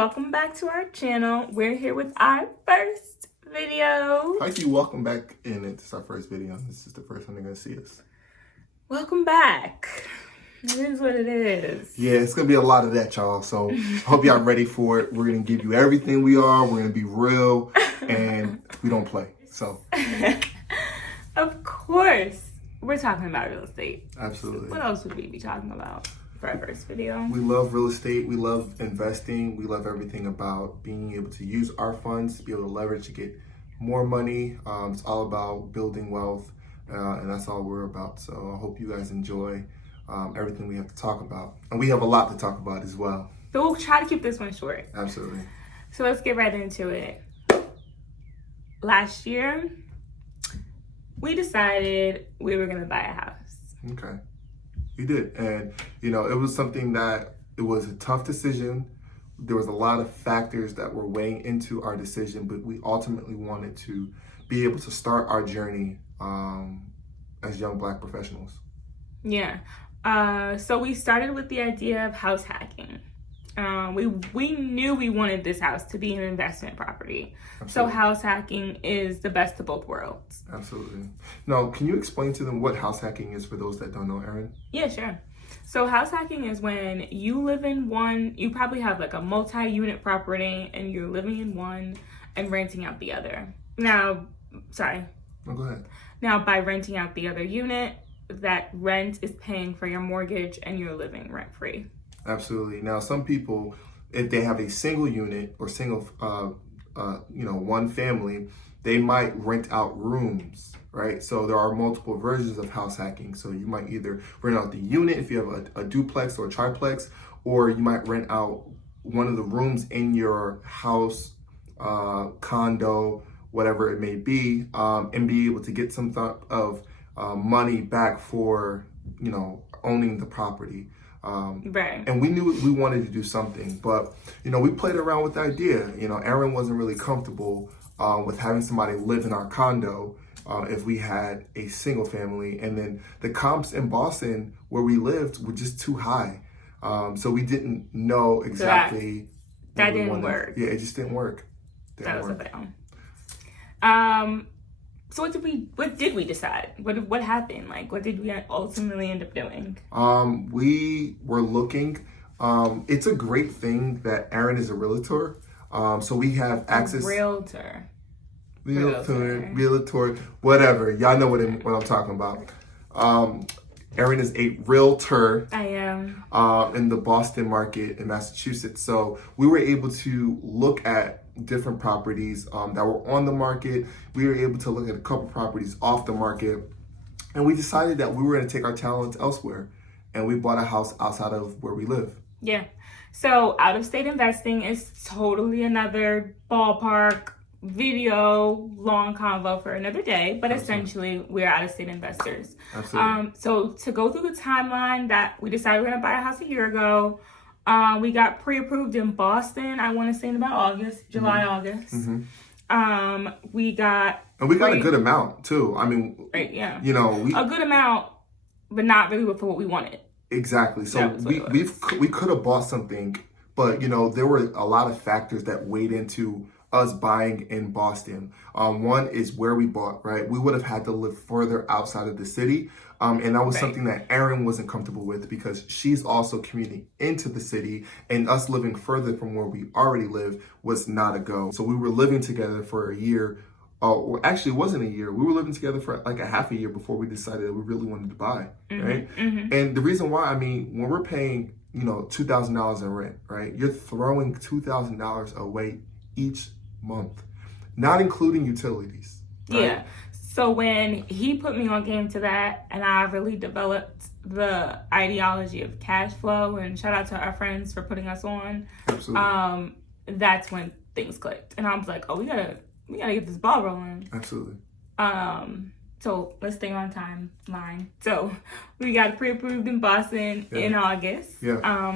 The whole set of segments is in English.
welcome back to our channel. We're here with our first video. Hi, you. Welcome back, and it's our first video. This is the first time they're gonna see us. Welcome back. It is what it is. Yeah, it's gonna be a lot of that, y'all. So hope y'all ready for it. We're gonna give you everything we are. We're gonna be real, and we don't play. So, of course, we're talking about real estate. Absolutely. What else would we be talking about for our first video? We love real estate. We love investing. We love everything about being able to use our funds to be able to leverage to get more money. It's all about building wealth, and that's all we're about. So I hope you guys enjoy everything we have to talk about. And we have a lot to talk about as well. So we'll try to keep this one short. Absolutely. So let's get right into it. Last year, we decided we were going to buy a house. Okay. We did. And, you know, it was something that it was a tough decision. There was a lot of factors that were weighing into our decision, but we ultimately wanted to be able to start our journey as young Black professionals. Yeah. So we started with the idea of house hacking. We knew we wanted this house to be an investment property. Absolutely. So house hacking is the best of both worlds. Absolutely. Now, can you explain to them what house hacking is for those that don't know, Erin? Yeah, sure. So house hacking is when you live in one, you probably have like a multi-unit property and you're living in one and renting out the other. Now, sorry. No, go ahead. Now, by renting out the other unit, that rent is paying for your mortgage and you're living rent-free. Absolutely. Now, some people, if they have a single unit or single, one family, they might rent out rooms, right? So there are multiple versions of house hacking. So you might either rent out the unit if you have a duplex or a triplex, or you might rent out one of the rooms in your house, condo, whatever it may be, and be able to get some type of money back for, owning the property. Right. And we knew we wanted to do something, but, we played around with the idea. Erin wasn't really comfortable with having somebody live in our condo if we had a single family. And then the comps in Boston where we lived were just too high. So we didn't know exactly. That didn't work. Yeah, it just didn't work. That was a fail. So what did we decide? What happened? Like, what did we ultimately end up doing? We were looking. It's a great thing that Erin is a realtor. So we have access. Realtor, whatever. Y'all know what I'm talking about. Erin is a realtor. I am. In the Boston market in Massachusetts. So we were able to look at different properties that were on the market. We were able to look at a couple properties off the market. And we decided that we were going to take our talents elsewhere. And we bought a house outside of where we live. Yeah. So out-of-state investing is totally another ballpark video, long convo for another day. But essentially, we're out-of-state investors. Absolutely. So to go through the timeline that we decided we're going to buy a house a year ago, we got pre-approved in Boston, I want to say in about August. Mm-hmm. We got a good amount too. I mean, right, yeah. A good amount, but not really for what we wanted. Exactly. So we could have bought something, but there were a lot of factors that weighed into us buying in Boston. One is where we bought, right? We would have had to live further outside of the city. And that was something that Erin wasn't comfortable with because she's also commuting into the city, and us living further from where we already live was not a go. So we were living together for a year. Or actually, it wasn't a year. We were living together for like a half a year before we decided that we really wanted to buy, right? Mm-hmm. And the reason why, when we're paying, $2,000 in rent, right? You're throwing $2,000 away each month, not including utilities. Right? Yeah. So when he put me on game to that, and I really developed the ideology of cash flow, and shout out to our friends for putting us on. Absolutely. That's when things clicked, and I was like, oh, we gotta get this ball rolling. Absolutely. So let's stay on timeline. So we got pre-approved in Boston in August. Yeah.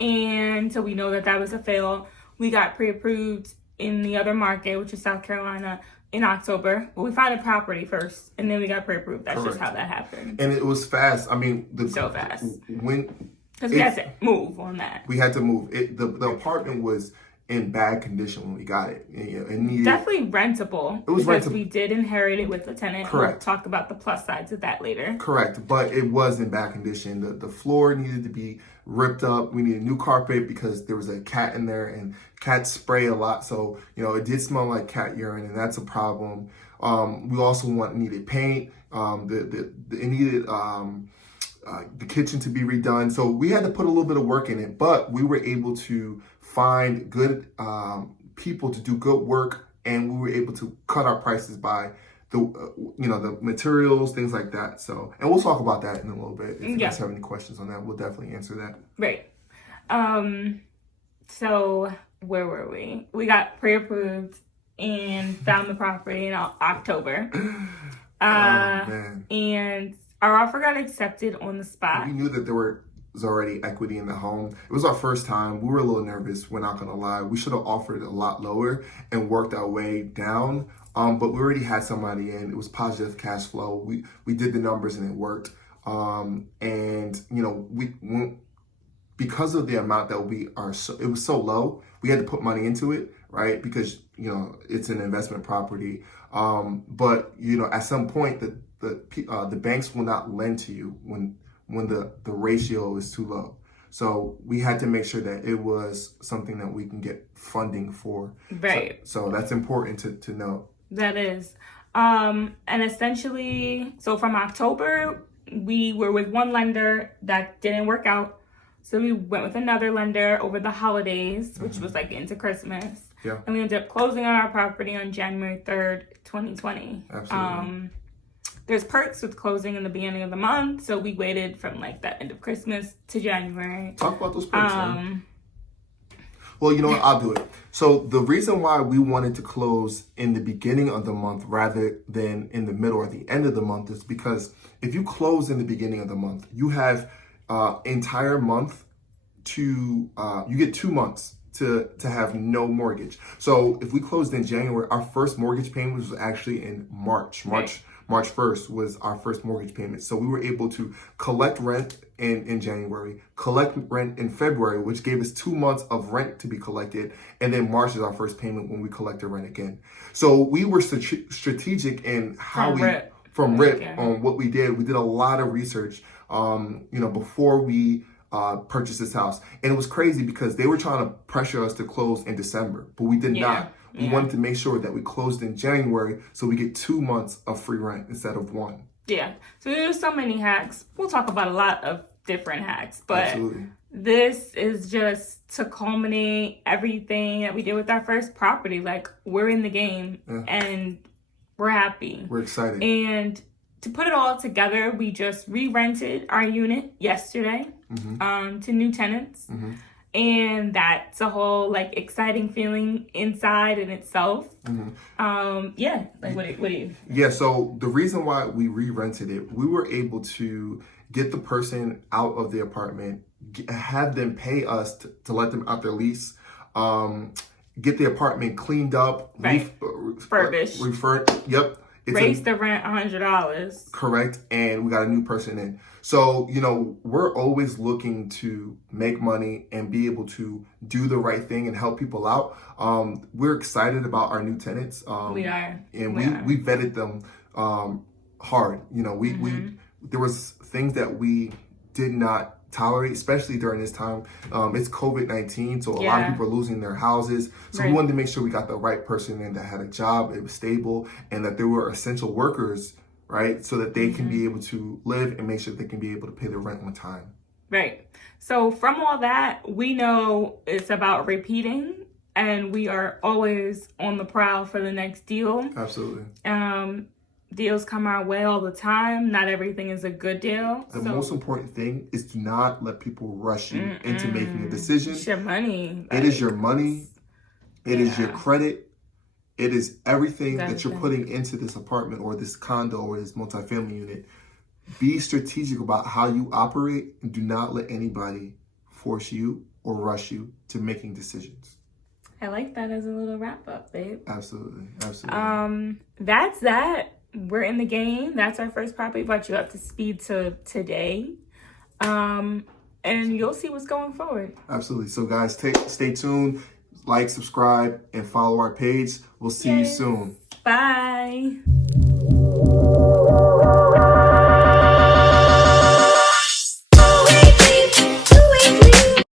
And so we know that was a fail. We got pre-approved in the other market, which is South Carolina, in October. Well, we found a property first, and then we got pre-approved. That's Correct. Just how that happened. And it was fast. So fast. Because we had to move on that. We had to move. The apartment was in bad condition when we got it. It needed, definitely rentable. It was because rentable. We did inherit it with the tenant. Correct. We'll talk about the plus sides of that later. Correct, but it was in bad condition. The floor needed to be ripped up. We needed new carpet because there was a cat in there, and cats spray a lot, so it did smell like cat urine, and that's a problem. We also needed paint. It needed the kitchen to be redone, so we had to put a little bit of work in it. But we were able to find good people to do good work, and we were able to cut our prices by the materials, things like that. So, and we'll talk about that in a little bit. If you guys have any questions on that, we'll definitely answer that. Right. So where were we? We got pre-approved and found the property in October. Man. And our offer got accepted on the spot. We knew that there was already equity in the home. It was our first time. We were a little nervous. We're not gonna lie. We should have offered a lot lower and worked our way down. But we already had somebody in. It was positive cash flow. We did the numbers and it worked. Because of the amount that it was so low, we had to put money into it, right? Because it's an investment property. But at some point the banks will not lend to you when the ratio is too low. So we had to make sure that it was something that we can get funding for. Right. So that's important to know. That is. And essentially, so from October, we were with one lender that didn't work out. So we went with another lender over the holidays, which was like into Christmas. Yeah. And we ended up closing on our property on January 3rd, 2020. Absolutely. There's perks with closing in the beginning of the month. So we waited from like that end of Christmas to January. Talk about those perks, man. Well, you know what? I'll do it. So the reason why we wanted to close in the beginning of the month rather than in the middle or the end of the month is because if you close in the beginning of the month, you have entire month to you get 2 months to have no mortgage. So if we closed in January, our first mortgage payment was actually in March. March 1st was our first mortgage payment. So we were able to collect rent in January, collect rent in February, which gave us 2 months of rent to be collected. And then March is our first payment when we collected rent again. So we were strategic in how from RIP on what we did. We did a lot of research, before we purchased this house. And it was crazy because they were trying to pressure us to close in December, but we did not. We wanted to make sure that we closed in January so we get 2 months of free rent instead of 1. Yeah. So there's so many hacks. We'll talk about a lot of different hacks, but Absolutely. This is just to culminate everything that we did with our first property. Like, we're in the game and we're happy. We're excited. And to put it all together, we just re-rented our unit yesterday to new tenants. Mm-hmm. And that's a whole exciting feeling inside in itself. Mm-hmm. What do you? Yeah, so the reason why we re-rented it, we were able to get the person out of the apartment, have them pay us to let them out their lease, get the apartment cleaned up, refurbished, Yep. Raise the rent $100. Correct, and we got a new person in. So, we're always looking to make money and be able to do the right thing and help people out. We're excited about our new tenants. We are. And we vetted them hard. There was things that we did not tolerate, especially during this time. It's COVID-19, so a lot of people are losing their houses. So we wanted to make sure we got the right person in that had a job, it was stable, and that there were essential workers, right? So that they can be able to live and make sure they can be able to pay the rent on time. Right. So from all that, we know it's about repeating, and we are always on the prowl for the next deal. Absolutely. Deals come our way all the time. Not everything is a good deal. The most important thing is to not let people rush you into making a decision. It's your money. It is your money. It is your credit. It is everything that you're putting into this apartment or this condo or this multifamily unit. Be strategic about how you operate and do not let anybody force you or rush you to making decisions. I like that as a little wrap up, babe. Absolutely. That's that. We're in the game. That's our first property. Brought you up to speed to today. and you'll see what's going forward. Absolutely. So guys, stay tuned, like, subscribe, and follow our page. We'll see you soon. Bye.